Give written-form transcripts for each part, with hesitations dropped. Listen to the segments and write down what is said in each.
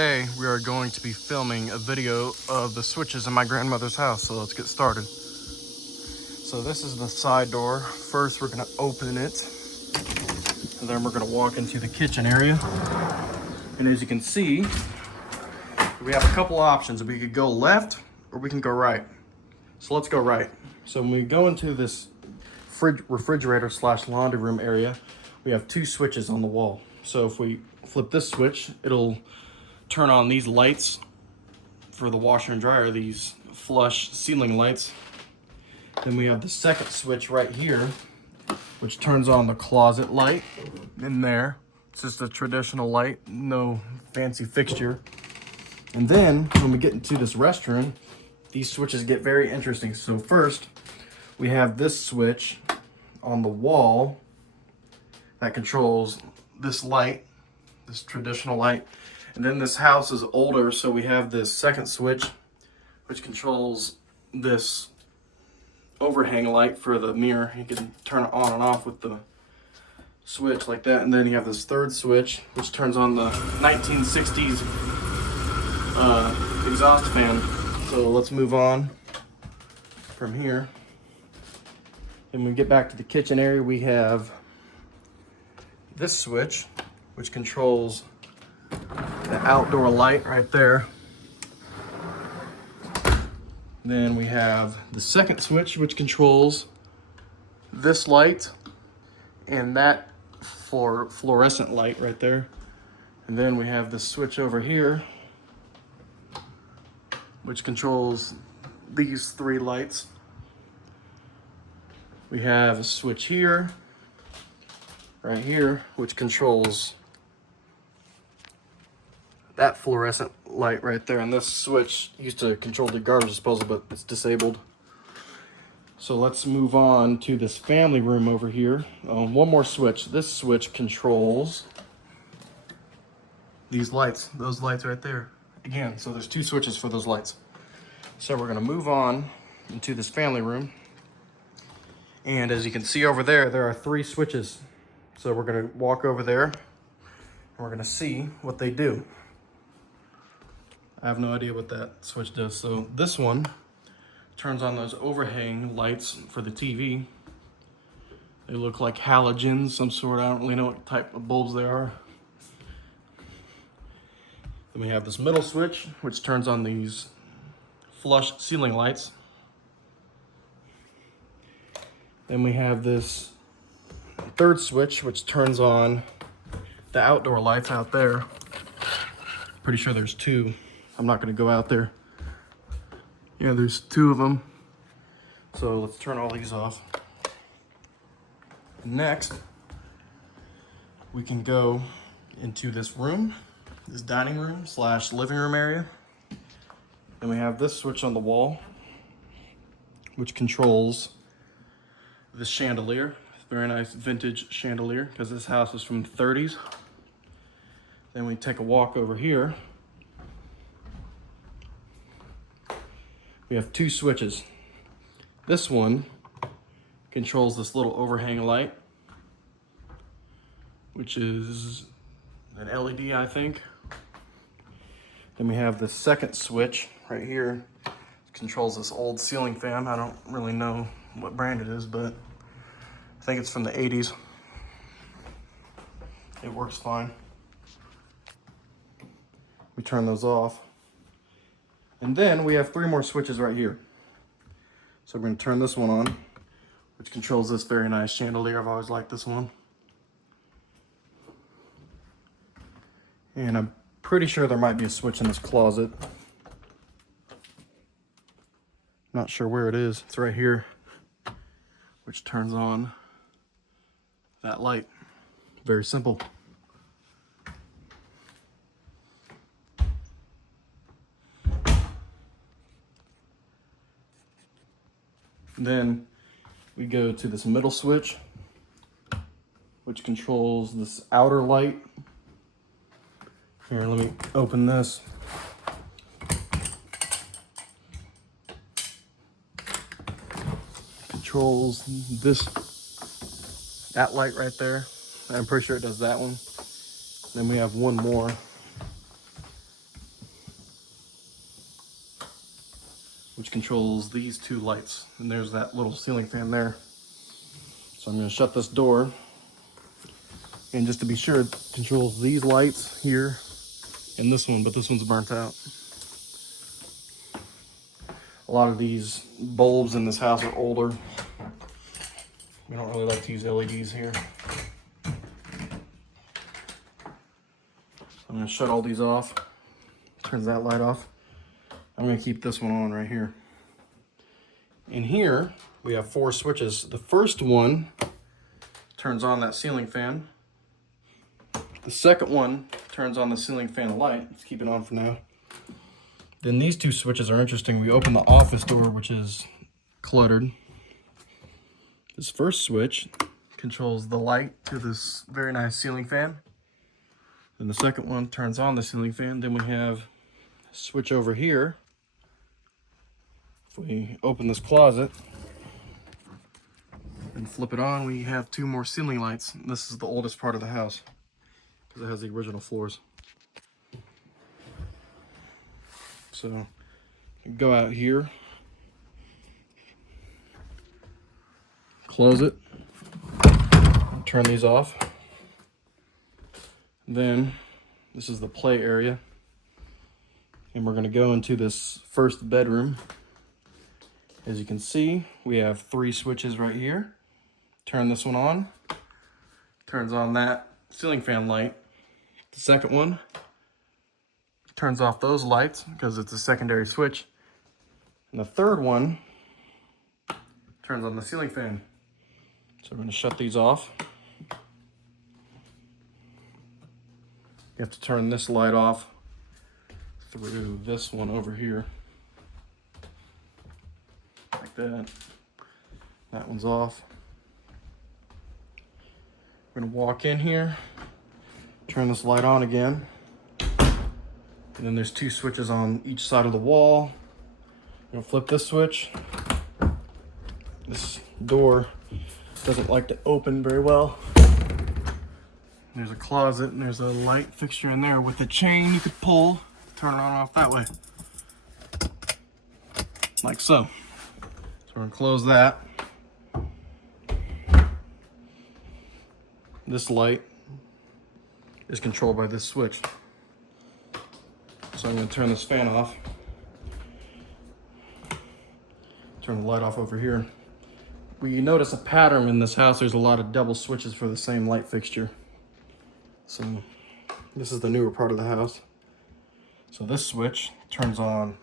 Today we are going to be filming a video of the switches in my grandmother's house, so let's get started. So this is the side door. First we're going to open it, and then we're going to walk into the kitchen area. And as you can see, we have a couple options. We could go left or we can go right. So let's go right. So when we go into this refrigerator slash laundry room area, we have two switches on the wall. So if we flip this switch, it'll turn on these lights for the washer and dryer, these flush ceiling lights. Then we have the second switch right here, which turns on the closet light in there. It's just a traditional light, no fancy fixture. And then when we get into this restroom, these switches get very interesting. So first, we have this switch on the wall that controls this light, this traditional light. And then this house is older, so we have this second switch, which controls this overhang light for the mirror. You can turn it on and off with the switch like that. And then you have this third switch, which turns on the 1960s exhaust fan. So let's move on from here. Then when we get back to the kitchen area, we have this switch, which controls the outdoor light right there. Then we have the second switch, which controls this light and that fluorescent light right there. And then we have this switch over here, which controls these three lights. We have a switch here, right here, which controls that fluorescent light right there. And this switch used to control the garbage disposal, but it's disabled. So let's move on to this family room over here. One more switch. This switch controls these lights, those lights right there. Again, so there's two switches for those lights. So we're gonna move on into this family room. And as you can see over there, there are three switches. So we're gonna walk over there and we're gonna see what they do. I have no idea what that switch does. So this one turns on those overhang lights for the TV. They look like halogens, some sort. I don't really know what type of bulbs they are. Then we have this middle switch, which turns on these flush ceiling lights. Then we have this third switch, which turns on the outdoor lights out there. Pretty sure there's two. I'm not gonna go out there. Yeah, there's two of them. So let's turn all these off. Next, we can go into this room, this dining room slash living room area. Then we have this switch on the wall, which controls this chandelier. Very nice vintage chandelier, because this house is from the 30s. Then we take a walk over here. We have two switches. This one controls this little overhang light, which is an LED, I think. Then we have the second switch right here. It controls this old ceiling fan. I don't really know what brand it is, but I think it's from the 80s. It works fine. We turn those off. And then we have three more switches right here. So we're going to turn this one on, which controls this very nice chandelier. I've always liked this one. And I'm pretty sure there might be a switch in this closet. Not sure where it is. It's right here, which turns on that light. Very simple. Then we go to this middle switch, which controls this outer light. Here, let me open this. Controls that light right there. I'm pretty sure it does that one. Then we have one more which controls these two lights. And there's that little ceiling fan there. So I'm going to shut this door. And just to be sure, it controls these lights here and this one, but this one's burnt out. A lot of these bulbs in this house are older. We don't really like to use LEDs here. I'm going to shut all these off. Turns that light off. I'm going to keep this one on right here. In here, we have 4 switches. The first one turns on that ceiling fan. The second one turns on the ceiling fan light. Let's keep it on for now. Then these 2 switches are interesting. We open the office door, which is cluttered. This first switch controls the light to this very nice ceiling fan. Then the second one turns on the ceiling fan. Then we have a switch over here. If we open this closet and flip it on, we have 2 more ceiling lights. This is the oldest part of the house because it has the original floors. So go out here, close it, turn these off. Then this is the play area, and we're going to go into this first bedroom. As you can see, we have 3 switches right here. Turn this one on, turns on that ceiling fan light. The second one turns off those lights because it's a secondary switch. And the third one turns on the ceiling fan. So we're going to shut these off. You have to turn this light off through this one over here. Like that. That one's off. We're going to walk in here, turn this light on again. And then there's 2 switches on each side of the wall. I'm gonna flip this switch. This door doesn't like to open very well. There's a closet and there's a light fixture in there with a chain you could pull, turn it on and off that way. Like so. So we're gonna close that. This light is controlled by this switch. So I'm going to turn this fan off. Turn the light off over here. We notice a pattern in this house. There's a lot of double switches for the same light fixture. So this is the newer part of the house. So this switch turns on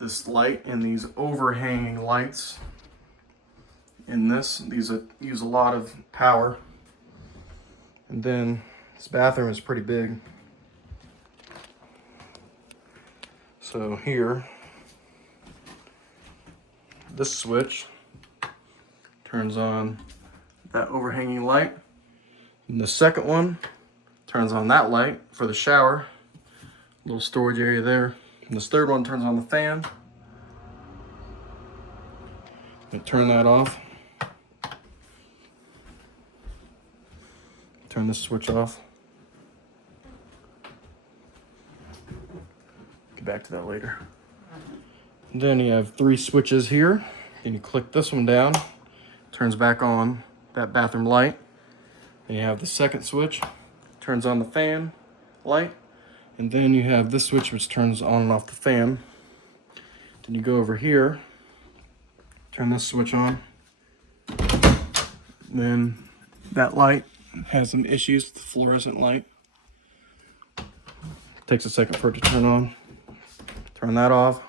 this light and these overhanging lights. These use a lot of power. And then this bathroom is pretty big. So here, this switch turns on that overhanging light. And the second one turns on that light for the shower. Little storage area there. And this third one turns on the fan. And turn that off. Turn this switch off. Get back to that later. And then you have 3 switches here. And you click this one down, turns back on that bathroom light. Then you have the second switch, turns on the fan light. And then you have this switch which turns on and off the fan. Then you go over here, turn this switch on. Then that light has some issues with the fluorescent light. Takes a second for it to turn on. Turn that off.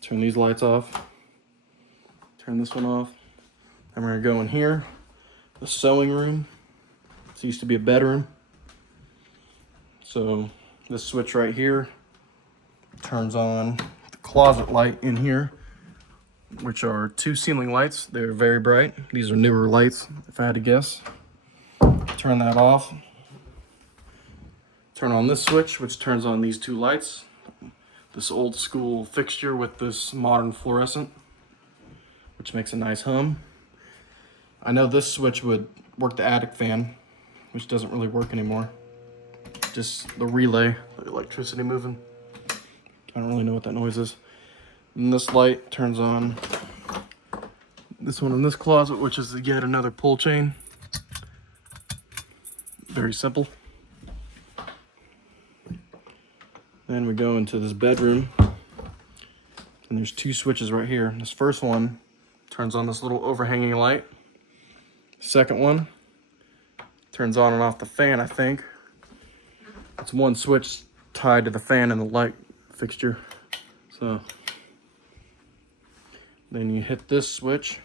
Turn these lights off. Turn this one off. And we're gonna go in here, the sewing room. This used to be a bedroom. So this switch right here turns on the closet light in here, which are 2 ceiling lights. They're very bright. These are newer lights, if I had to guess. Turn that off. Turn on this switch, which turns on these 2 lights. This old school fixture with this modern fluorescent, which makes a nice hum. I know this switch would work the attic fan, which doesn't really work anymore. Just the relay, the electricity moving. I don't really know what that noise is. And this light turns on this one in this closet, which is yet another pull chain. Very simple. Then we go into this bedroom, and there's two switches right here. This first one turns on this little overhanging light. Second one turns on and off the fan, I think. It's one switch tied to the fan and the light fixture. So then you hit this switch,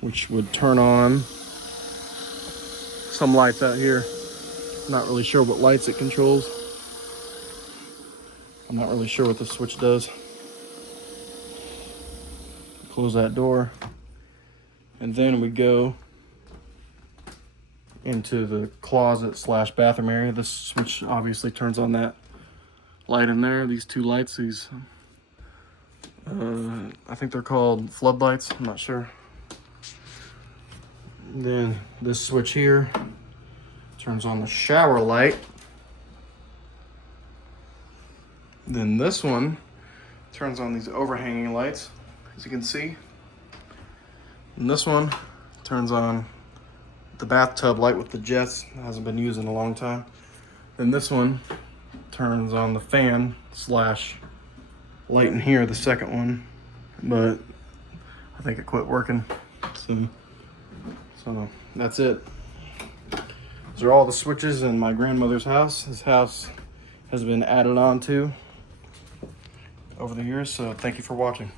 which would turn on some lights out here. Not really sure what lights it controls. I'm not really sure what the switch does. Close that door. And then we go into the closet slash bathroom area. This switch obviously turns on that light in there. These two lights, these, I think they're called floodlights. I'm not sure. And then this switch here turns on the shower light. Then this one turns on these overhanging lights, as you can see. And this one turns on the bathtub light with the jets. It hasn't been used in a long time. Then this one turns on the fan slash light in here, the second one. But I think it quit working. So that's it. Those are all the switches in my grandmother's house. This house has been added on to over the years, so thank you for watching.